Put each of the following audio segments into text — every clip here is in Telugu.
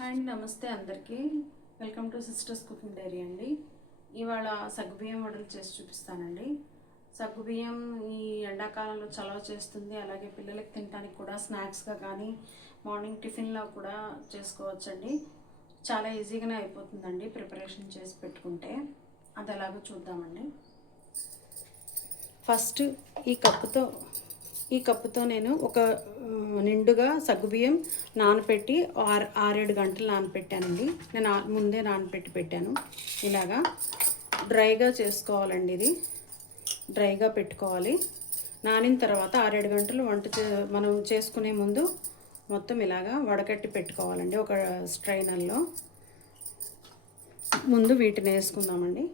హాయ్ అండి, నమస్తే అందరికీ. Welcome to sisters cooking diary అండి. ఇవాళ సగ్గుబియ్యం వడలు చేసి చూపిస్తానండి. సగ్గుబియ్యం ఈ ఎండాకాలంలో చలవ చేస్తుంది, అలాగే పిల్లలకి తినడానికి కూడా స్నాక్స్గా కానీ మార్నింగ్ టిఫిన్లో కూడా చేసుకోవచ్చండి. చాలా ఈజీగానే అయిపోతుందండి ప్రిపరేషన్ చేసి పెట్టుకుంటే. అది ఎలాగో చూద్దామండి. ఫస్ట్ ఈ కప్పుతో నేను ఒక నిండుగా సగ్గుబియ్యం నానపెట్టి 6-7 గంటలు నానపెట్టానండి. నేను ముందే నానపెట్టి పెట్టాను. ఇలాగా డ్రైగా చేసుకోవాలండి. ఇది డ్రైగా పెట్టుకోవాలి. నానిన తర్వాత 6-7 గంటలు మనం చేసుకునే ముందు మొత్తం ఇలాగా వడకట్టి పెట్టుకోవాలండి. ఒక స్ట్రైనర్లో ముందు వీటిని వేసుకుందామండి.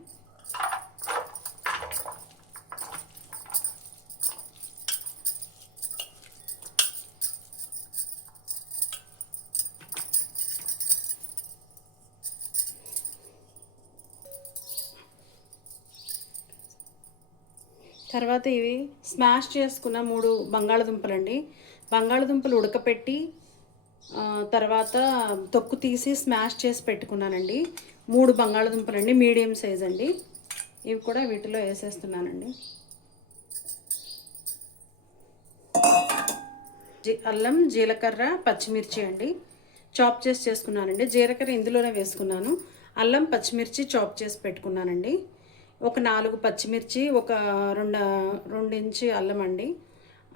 తర్వాత ఇవి స్మాష్ చేసుకున్న 3 బంగాళదుంపలండి. బంగాళదుంపలు ఉడకపెట్టి తర్వాత తొక్కు తీసి స్మాష్ చేసి పెట్టుకున్నానండి. 3 బంగాళదుంపలండి, మీడియం సైజ్ అండి. ఇవి కూడా వీటిలో వేసేస్తున్నానండి. అల్లం, జీలకర్ర, పచ్చిమిర్చి అండి చాప్ చేసి చేసుకున్నానండి. జీలకర్ర ఇందులోనే వేసుకున్నాను. అల్లం, పచ్చిమిర్చి చాప్ చేసి పెట్టుకున్నానండి. ఒక 4 పచ్చిమిర్చి, ఒక 2 ఇంచు అల్లం అండి,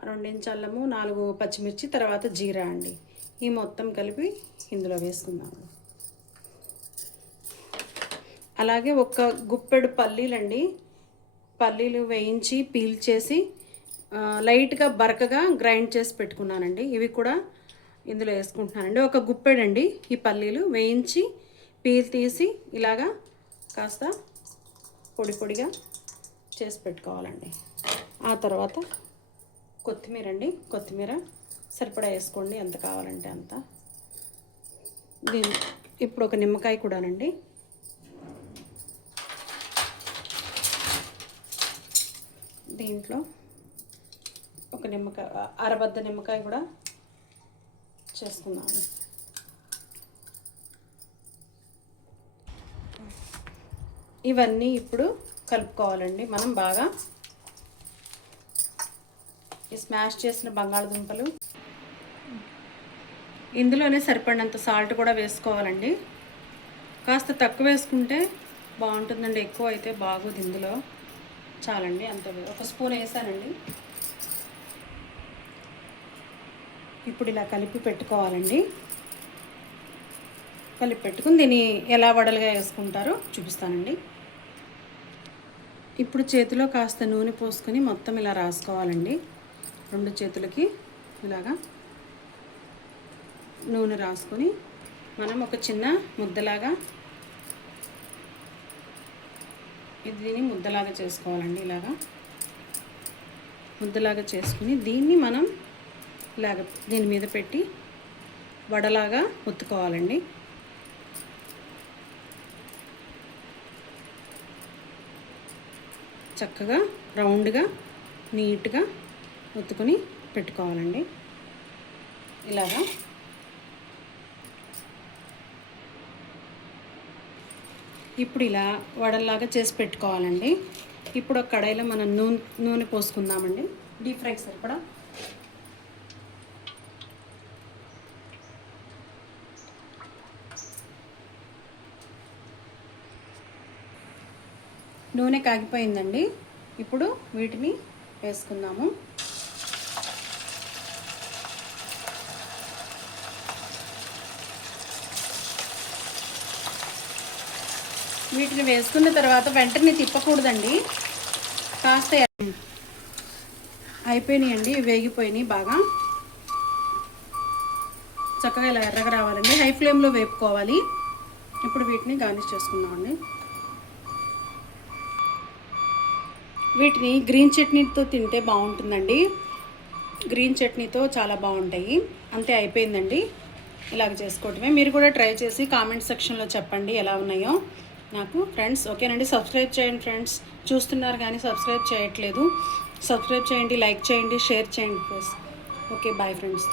2 ఇంచు అల్లము, 4 పచ్చిమిర్చి, తర్వాత జీరా అండి. ఈ మొత్తం కలిపి ఇందులో వేసుకుందాము. అలాగే ఒక గుప్పెడు పల్లీలండి, పల్లీలు వేయించి పీల్ చేసి లైట్గా బరకగా గ్రైండ్ చేసి పెట్టుకున్నానండి. ఇవి కూడా ఇందులో వేసుకుంటున్నానండి. ఒక గుప్పెడండి ఈ పల్లీలు వేయించి పీల్ తీసి ఇలాగా కాస్త పొడి పొడిగా చేసి పెట్టుకోవాలండి. ఆ తర్వాత కొత్తిమీర అండి, కొత్తిమీర సరిపడా వేసుకోండి, ఎంత కావాలంటే అంత. ఇప్పుడు ఒక నిమ్మకాయ కూడానండి. దీంట్లో ఒక నిమ్మకాయ, అరబద్ద నిమ్మకాయ కూడా చేసుకున్నాను. ఇవన్నీ ఇప్పుడు కలుపుకోవాలండి మనం బాగా. ఈ స్మాష్ చేసిన బంగాళదుంపలు ఇందులోనే సరిపడినంత సాల్ట్ కూడా వేసుకోవాలండి. కాస్త తక్కువ వేసుకుంటే బాగుంటుందండి, ఎక్కువ అయితే బాగోదు. ఇందులో చాలండి, అంత ఒక స్పూన్ వేసానండి. ఇప్పుడు ఇలా కలిపి పెట్టుకోవాలండి. కలిపి పెట్టుకుని దీన్ని ఎలా వడలుగా వేసుకుంటారో చూపిస్తానండి. ఇప్పుడు చేతిలో కాస్త నూనె పోసుకొని మొత్తం ఇలా రాసుకోవాలండి. 2 చేతులకి ఇలాగా నూనె రాసుకొని మనం ఒక చిన్న ముద్దలాగా దీన్ని ముద్దలాగా చేసుకోవాలండి. ఇలాగా ముద్దలాగా చేసుకుని దీన్ని మనం ఇలాగ దీని మీద పెట్టి వడలాగా ఒత్తుకోవాలండి. చక్కగా రౌండ్గా నీట్గా ఒత్తుకొని పెట్టుకోవాలండి. ఇలాగా ఇప్పుడు ఇలా వడల్లాగా చేసి పెట్టుకోవాలండి. ఇప్పుడు ఒక కడాయిలో మనం నూనె పోసుకుందామండి. డీప్ ఫ్రైకి సరిపడా నూనె కాగిపోయిందండి. ఇప్పుడు వీటిని వేసుకుందాము. వీటిని వేసుకున్న తర్వాత వెంటనే తిప్పకూడదండి. కాస్త అయిపోయినాయండి, వేగిపోయినాయి బాగా. చక్కగా ఇలా ఎర్రగా రావాలండి. హై ఫ్లేమ్లో వేపుకోవాలి. ఇప్పుడు వీటిని గార్నిష్ చేసుకుందామండి. వీటిని గ్రీన్ చట్నీతో తింటే బాగుంటుందండి. గ్రీన్ చట్నీతో చాలా బాగుంటాయి. అంతే, అయిపోయిందండి. ఇలాగ చేసుకోవటమే. మీరు కూడా ట్రై చేసి కామెంట్ సెక్షన్లో చెప్పండి ఎలా ఉన్నాయో నాకు. ఫ్రెండ్స్, ఓకేనండి. సబ్స్క్రైబ్ చేయండి ఫ్రెండ్స్. చూస్తున్నారు కానీ సబ్స్క్రైబ్ చేయట్లేదు. సబ్స్క్రైబ్ చేయండి, లైక్ చేయండి, షేర్ చేయండి ప్లీజ్. Okay, bye friends.